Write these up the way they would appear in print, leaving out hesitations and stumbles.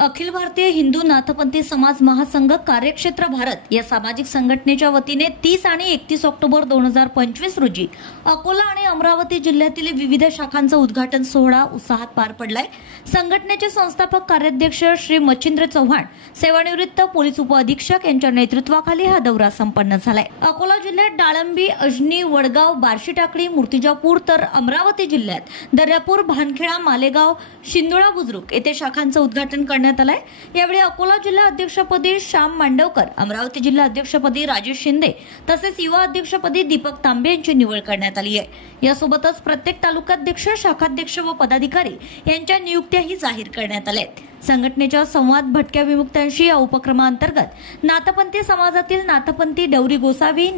अखिल भारतीय हिंदू नाथपंथी समाज महासंघ कार्यक्षेत्र भारत या सामाजिक संघटनेच्या वतीने 30 आणि 31 ऑक्टोबर 2025 रोजी अकोला आणि अमरावती जिल्ह्यातील विविध शाखांचा उद्घाटन सोहळा उत्साहात पार पडलाय। संघटनेचे संस्थापक कार्याध्यक्ष श्री मच्छिंद्र चव्हाण, सेवानिवृत्त पोलीस उपअधीक्षक यांच्या नेतृत्वाखाली हा दौरा संपन्न झालाय। अकोला जिल्ह्यात डाळंबी, अजनी, वडगाव, बार्शी टाकळी, मूर्तिजापूर तर अमरावती जिल्ह्यात दर्यापूर, भानखेडा, मालेगाव, शिंदोळा बुद्रुक येथे शाखांचं उद्घाटन करण्यात आलंय। यावेळी अकोला जिल्हा अध्यक्षपदी श्याम मांडवकर, अमरावती जिल्हा अध्यक्षपदी राजेश शिंदे तसेच युवा अध्यक्षपदी दीपक तांबे यांची निवड करण्यात आली आहे। यासोबतच प्रत्येक तालुकाध्यक्ष, शाखाध्यक्ष व पदाधिकारी यांच्या नियुक्त्याही जाहीर करण्यात आल्या आहेत। संघटनेच्या संवाद भटक्या विमुक्तांशी या उपक्रमांतर्गत नाथपंथी समाजातील नाथपंथी, डवरी गोसावी,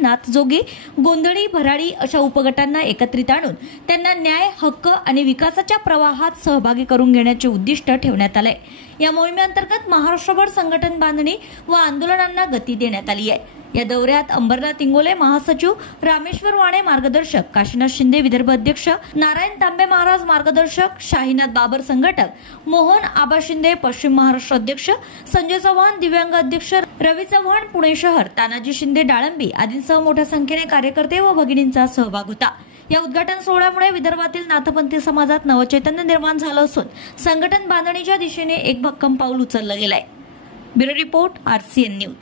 नाथ जोगी, गोंधळी, भराडी अशा उपगटांना एकत्रित आणून त्यांना न्याय, हक्क आणि विकासाच्या प्रवाहात सहभागी करून घेण्याचे उद्दिष्ट ठेवण्यात आले। या मोहिमेअंतर्गत महाराष्ट्रभर संघटन बांधणी व आंदोलनांना गती देण्यात आली आहे। या दौऱ्यात अंबरनाथ इंगोले महासचिव, रामेश्वर वाणे मार्गदर्शक, काशीनाथ शिंदे विदर्भ अध्यक्ष, नारायण तांबे महाराज मार्गदर्शक, शाहीनाथ बाबर संघटक, मोहन आबा शिंदे पश्चिम महाराष्ट्र अध्यक्ष, संजय चव्हाण दिव्यांग अध्यक्ष, रवी चव्हाण पुणे शहर, तानाजी शिंदे डाळंबी आदींसह मोठ्या संख्येने कार्यकर्ते व भगिनींचा सहभाग होता। या उद्घाटन सोहळ्यामुळे विदर्भातील नाथपंथी समाजात नवचैतन्य निर्माण झालं असून संघटन बांधणीच्या दिशेने एक भक्कम पाऊल उचललं गेलंय। Bureau report, RCN news.